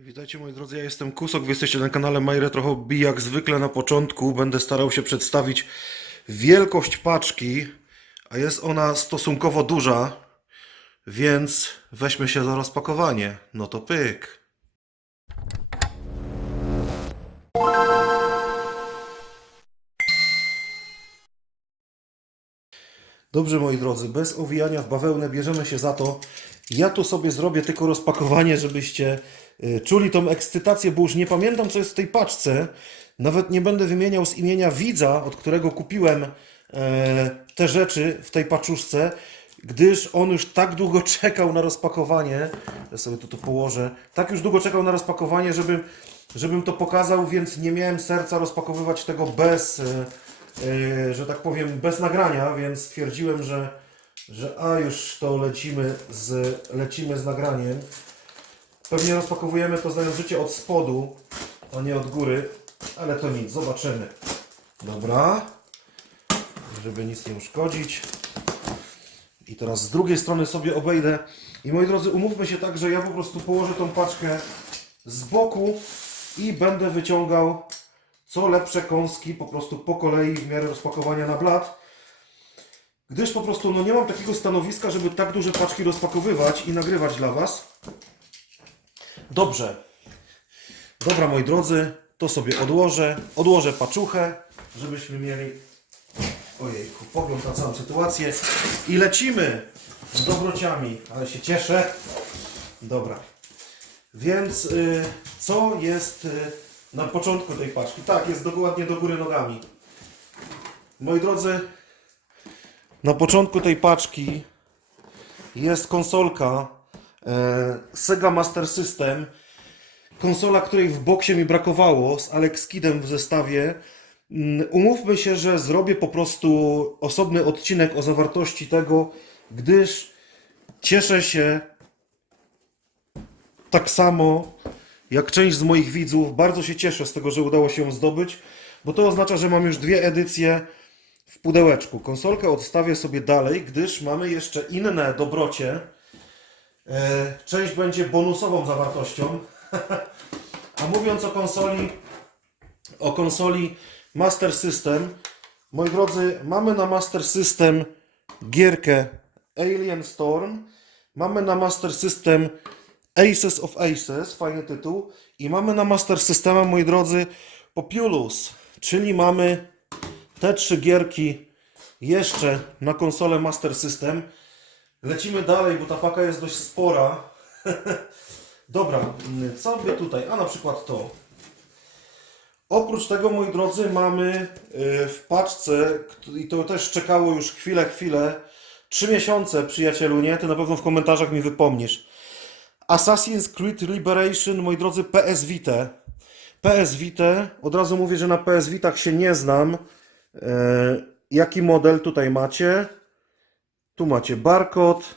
Witajcie moi drodzy, ja jestem Kusok, wy jesteście na kanale My Retro Hobby. Jak zwykle na początku będę starał się przedstawić wielkość paczki, a jest ona stosunkowo duża, więc weźmy się za rozpakowanie. No to pyk. Dobrze moi drodzy, bez owijania w bawełnę bierzemy się za to. Ja tu sobie zrobię tylko rozpakowanie, żebyście czuli tą ekscytację, bo już nie pamiętam co jest w tej paczce. Nawet nie będę wymieniał z imienia widza, od którego kupiłem e, te rzeczy w tej paczuszce, gdyż on już tak długo czekał na rozpakowanie. Ja sobie to tu położę. Tak już długo czekał na rozpakowanie, żebym, żebym to pokazał, więc nie miałem serca rozpakowywać tego bez, e, e, że tak powiem, bez nagrania, więc stwierdziłem, że, że a już to lecimy z, lecimy z nagraniem. Pewnie rozpakowujemy to znając życie od spodu, a nie od góry, ale to nic, zobaczymy. Dobra, żeby nic nie uszkodzić. I teraz z drugiej strony sobie obejdę. I moi drodzy, umówmy się tak, że ja po prostu położę tą paczkę z boku i będę wyciągał co lepsze kąski po prostu po kolei w miarę rozpakowania na blat. Gdyż po prostu no, nie mam takiego stanowiska, żeby tak duże paczki rozpakowywać i nagrywać dla Was. Dobrze. Dobra, moi drodzy, to sobie odłożę. Odłożę paczuchę, żebyśmy mieli ojejku, pogląd na całą sytuację. I lecimy z dobrociami, ale się cieszę. Dobra. Więc y, co jest y, na początku tej paczki? Tak, jest dokładnie do góry nogami. Moi drodzy, na początku tej paczki jest konsolka Sega Master System. Konsola, której w boksie mi brakowało z Alex Kidem w zestawie. Mm, Umówmy się, że zrobię po prostu osobny odcinek o zawartości tego, gdyż cieszę się tak samo jak część z moich widzów. Bardzo się cieszę z tego, że udało się ją zdobyć, bo to oznacza, że mam już dwie edycje w pudełeczku. Konsolkę odstawię sobie dalej, gdyż mamy jeszcze inne dobrocie. E, Część będzie bonusową zawartością. A mówiąc o konsoli, o konsoli Master System, moi drodzy, mamy na Master System gierkę Alien Storm, mamy na Master System Aces of Aces, fajny tytuł, i mamy na Master Systema, moi drodzy, Populous, czyli mamy te trzy gierki jeszcze na konsolę Master System. Lecimy dalej, bo ta paka jest dość spora. Dobra, co by tutaj? A na przykład to. Oprócz tego, moi drodzy, mamy y, w paczce, i to też czekało już chwilę, chwilę, trzy miesiące, przyjacielu, nie? Ty na pewno w komentarzach mi wypomnisz. Assassin's Creed Liberation, moi drodzy, PS Vita. PS Vita, od razu mówię, że na PS Vitach się nie znam. E, jaki model tutaj macie? Tu macie barkod.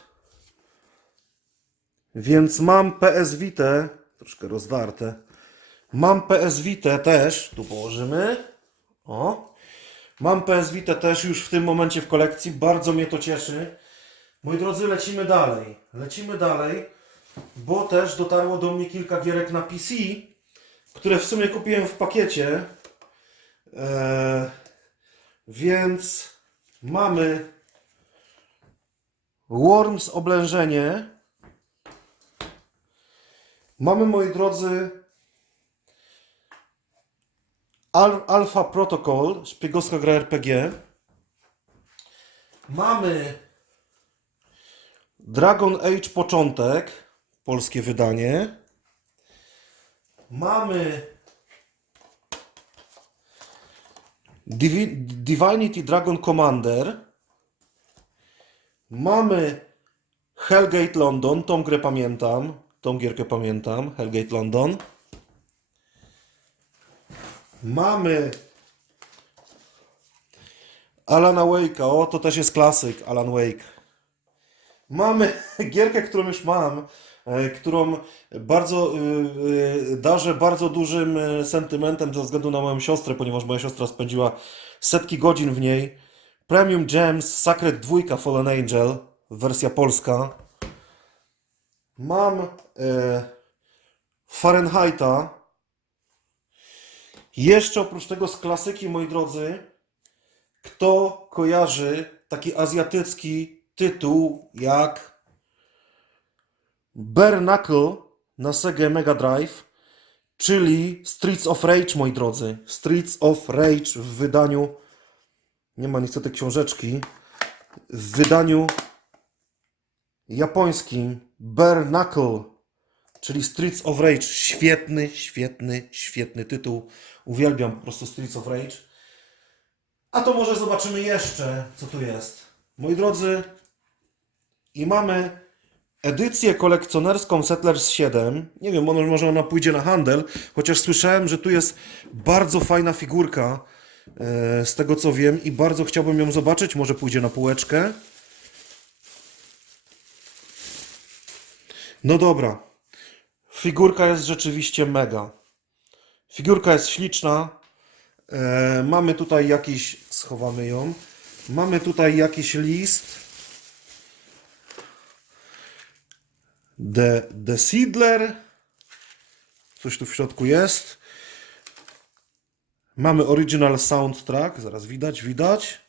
Więc mam PS Vita, troszkę rozdarte. Mam PS Vita też, tu położymy. O. Mam PS Vita też już w tym momencie w kolekcji, bardzo mnie to cieszy. Moi drodzy, lecimy dalej. Lecimy dalej, bo też dotarło do mnie kilka gierek na PC, które w sumie kupiłem w pakiecie. Eee, więc mamy Worms oblężenie. Mamy, moi drodzy, Al Alpha Protocol, szpiegowska gra RPG. Mamy Dragon Age Początek, polskie wydanie. Mamy Divi- Divinity Dragon Commander. Mamy Hellgate London, tą grę pamiętam, tą gierkę pamiętam, Hellgate London. Mamy Alana Wake'a, o to też jest klasyk, Alan Wake. Mamy gierkę, którą już mam, e, którą bardzo e, e, darzę bardzo dużym sentymentem ze względu na moją siostrę, ponieważ moja siostra spędziła setki godzin w niej. Premium Gems, Sacred 2, Fallen Angel, wersja polska. Mam e, Fahrenheita. Jeszcze oprócz tego z klasyki, moi drodzy, kto kojarzy taki azjatycki tytuł jak Bare Knuckle na Sega Mega Drive, czyli Streets of Rage, moi drodzy. Streets of Rage w wydaniu, nie ma niestety książeczki, w wydaniu japońskim Bare Knuckle, czyli Streets of Rage. Świetny, świetny, świetny tytuł. Uwielbiam po prostu Streets of Rage. A to może zobaczymy jeszcze, co tu jest. Moi drodzy, i mamy edycję kolekcjonerską Settlers 7. Nie wiem, może, ona pójdzie na handel, chociaż słyszałem, że tu jest bardzo fajna figurka, z tego co wiem, i bardzo chciałbym ją zobaczyć. Może pójdzie na półeczkę. No dobra. Figurka jest rzeczywiście mega. Figurka jest śliczna. E, mamy tutaj jakiś, schowamy ją. Mamy tutaj jakiś list. The, The Seedler. Coś tu w środku jest. Mamy original soundtrack. Zaraz widać, widać.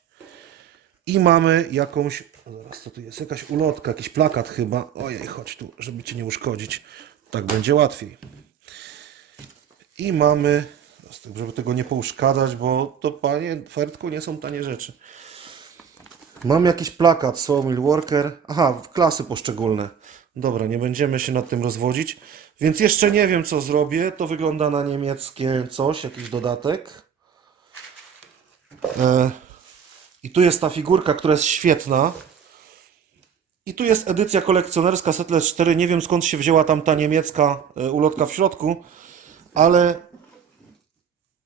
I mamy jakąś. Zaraz co tu jest? Jakaś ulotka, jakiś plakat chyba. Ojej, chodź tu, żeby cię nie uszkodzić. Tak będzie łatwiej. I mamy. Żeby tego nie pouszkadzać, bo to panie Fertku nie są tanie rzeczy. Mam jakiś plakat, Sawmill Worker. Aha, klasy poszczególne. Dobra, nie będziemy się nad tym rozwodzić. Więc jeszcze nie wiem, co zrobię. To wygląda na niemieckie coś, jakiś dodatek. E, I tu jest ta figurka, która jest świetna. I tu jest edycja kolekcjonerska Settlers 4. Nie wiem skąd się wzięła tam ta niemiecka e, ulotka w środku, ale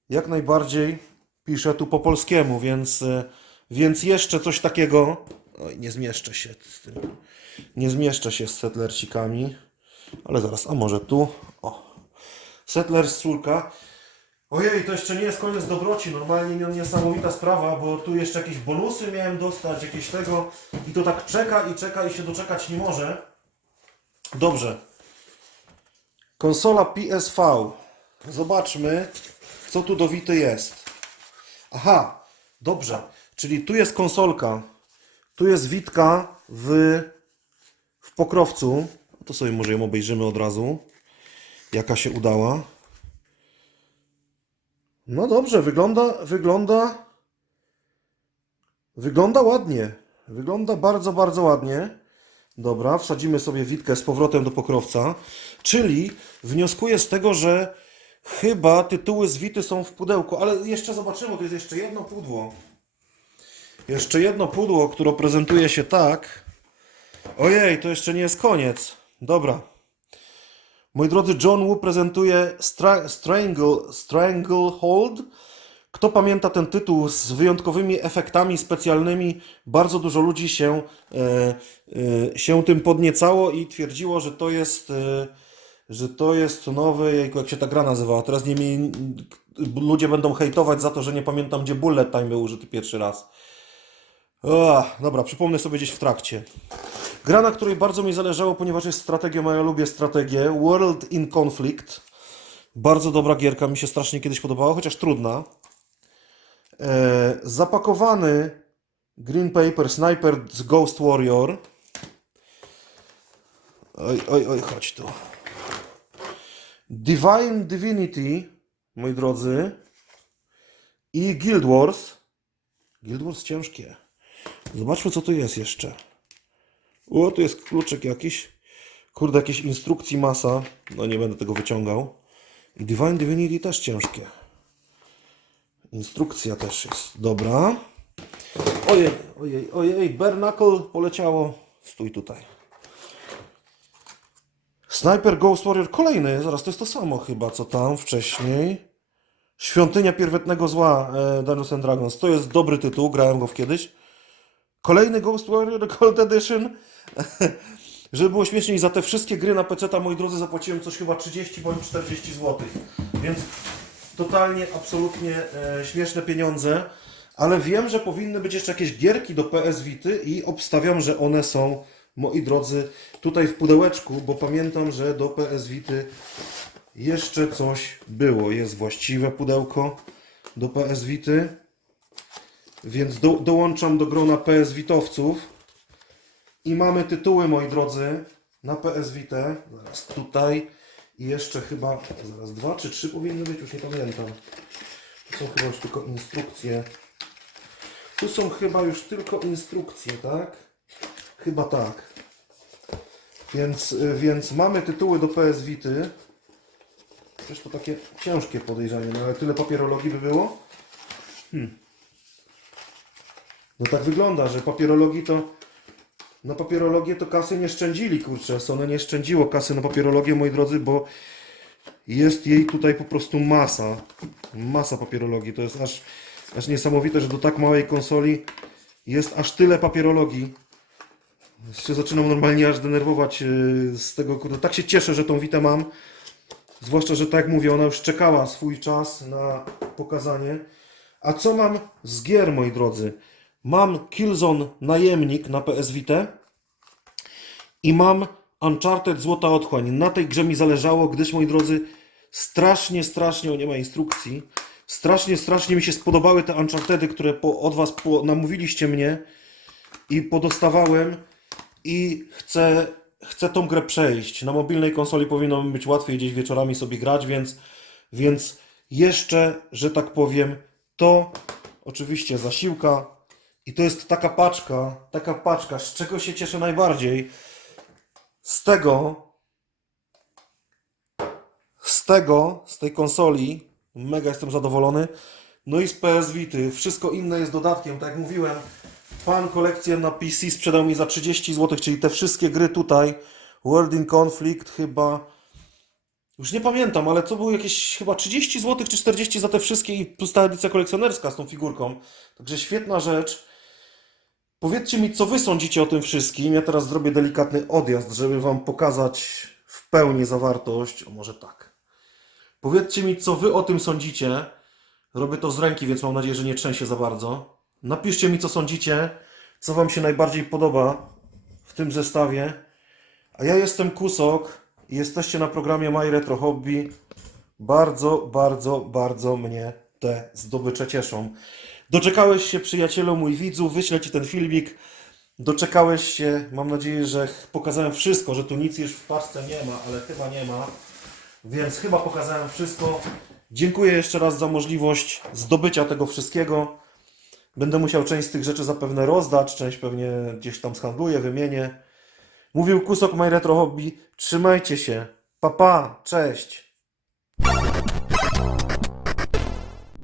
jak najbardziej piszę tu po polskiemu, więc, e, więc jeszcze coś takiego. Oj, nie zmieszczę się z tym. Nie zmieszczę się z Settlersikami. Ale zaraz, a może tu? O. Settlers czwórka. Ojej, to jeszcze nie jest koniec dobroci. Normalnie nie- niesamowita sprawa, bo tu jeszcze jakieś bonusy miałem dostać, jakieś tego. I to tak czeka i czeka i się doczekać nie może. Dobrze. Konsola PSV. Zobaczmy, co tu do Wity jest. Aha, dobrze. Czyli tu jest konsolka. Tu jest Witka w, w pokrowcu. To sobie może ją obejrzymy od razu. Jaka się udała. No dobrze, wygląda, wygląda, wygląda ładnie. Wygląda bardzo, bardzo ładnie. Dobra, wsadzimy sobie witkę z powrotem do pokrowca. Czyli wnioskuję z tego, że chyba tytuły z Wity są w pudełku, ale jeszcze zobaczymy, to jest jeszcze jedno pudło. Jeszcze jedno pudło, które prezentuje się tak. Ojej, to jeszcze nie jest koniec. Dobra. Moi drodzy, John Woo prezentuje Stra Strangle, Stranglehold. Kto pamięta ten tytuł z wyjątkowymi efektami specjalnymi, bardzo dużo ludzi się, e, e, się tym podniecało i twierdziło, że to jest, e, że to jest nowy, jak się ta gra nazywała. Teraz nie mi, ludzie będą hejtować za to, że nie pamiętam, gdzie Bullet Time był użyty pierwszy raz. Dobra, przypomnę sobie gdzieś w trakcie. Gra, na której bardzo mi zależało, ponieważ jest strategią, a ja lubię strategię. World in Conflict. Bardzo dobra gierka, mi się strasznie kiedyś podobała, chociaż trudna. E, zapakowany Green Paper Sniper z Ghost Warrior. Oj, oj, oj, chodź tu. Divine Divinity, moi drodzy. I Guild Wars. Guild Wars ciężkie. Zobaczmy, co tu jest jeszcze. O, tu jest kluczyk jakiś. Kurde, jakieś instrukcji masa. No nie będę tego wyciągał. I Divine Divinity też ciężkie. Instrukcja też jest. Dobra. Ojej, ojej, ojej. Bernacle poleciało. Stój tutaj. Sniper Ghost Warrior kolejny. Zaraz, to jest to samo chyba, co tam wcześniej. Świątynia Pierwetnego Zła e, Dungeons and Dragons. To jest dobry tytuł, grałem go w kiedyś. Kolejny Ghost Warrior Gold Edition. Żeby było śmieszniej, za te wszystkie gry na PC, moi drodzy, zapłaciłem coś chyba 30 bądź 40 zł. Więc totalnie, absolutnie e, śmieszne pieniądze. Ale wiem, że powinny być jeszcze jakieś gierki do PS Vity i obstawiam, że one są, moi drodzy, tutaj w pudełeczku, bo pamiętam, że do PS Vity jeszcze coś było. Jest właściwe pudełko do PS Vity. Więc do, dołączam do grona PS Vitowców. I mamy tytuły, moi drodzy, na PS Vita. Zaraz tutaj. I jeszcze chyba, zaraz dwa czy trzy powinny być, już nie pamiętam. Tu są chyba już tylko instrukcje. Tu są chyba już tylko instrukcje, tak? Chyba tak. Więc, więc mamy tytuły do PS Vity. Też to takie ciężkie podejrzenie, no ale tyle papierologii by było? Hmm. No tak wygląda, że papierologii to na papierologię to kasy nie szczędzili, kurczę. Sony nie szczędziło kasy na papierologię, moi drodzy, bo jest jej tutaj po prostu masa. Masa papierologii. To jest aż, aż niesamowite, że do tak małej konsoli jest aż tyle papierologii. Się zaczynam normalnie aż denerwować yy, z tego, kurde. Tak się cieszę, że tą Witę mam. Zwłaszcza, że tak jak mówię, ona już czekała swój czas na pokazanie. A co mam z gier, moi drodzy? Mam Killzone Najemnik na PS Vita i mam Uncharted Złota Otchłań. Na tej grze mi zależało, gdyż, moi drodzy, strasznie, strasznie, o nie ma instrukcji, strasznie, strasznie mi się spodobały te Unchartedy, które po, od Was po, namówiliście mnie i podostawałem i chcę, chcę tą grę przejść. Na mobilnej konsoli powinno mi być łatwiej gdzieś wieczorami sobie grać, więc, więc jeszcze, że tak powiem, to oczywiście zasiłka i to jest taka paczka, taka paczka, z czego się cieszę najbardziej. Z tego, z tego, z tej konsoli, mega jestem zadowolony. No i z PS Vity. Wszystko inne jest dodatkiem, tak jak mówiłem. Pan kolekcję na PC sprzedał mi za 30 zł, czyli te wszystkie gry tutaj. World in Conflict chyba. Już nie pamiętam, ale to było jakieś chyba 30 zł czy 40 za te wszystkie i plus ta edycja kolekcjonerska z tą figurką. Także świetna rzecz. Powiedzcie mi, co wy sądzicie o tym wszystkim. Ja teraz zrobię delikatny odjazd, żeby wam pokazać w pełni zawartość. O, może tak. Powiedzcie mi, co wy o tym sądzicie. Robię to z ręki, więc mam nadzieję, że nie trzęsie za bardzo. Napiszcie mi, co sądzicie, co wam się najbardziej podoba w tym zestawie. A ja jestem Kusok i jesteście na programie My Retro Hobby. Bardzo, bardzo, bardzo mnie te zdobycze cieszą. Doczekałeś się, przyjacielu, mój widzu, wyślę Ci ten filmik. Doczekałeś się, mam nadzieję, że pokazałem wszystko, że tu nic już w paczce nie ma, ale chyba nie ma. Więc chyba pokazałem wszystko. Dziękuję jeszcze raz za możliwość zdobycia tego wszystkiego. Będę musiał część z tych rzeczy zapewne rozdać, część pewnie gdzieś tam zhandluję, wymienię. Mówił Kusok My Retro Hobby. Trzymajcie się. Pa, pa, cześć.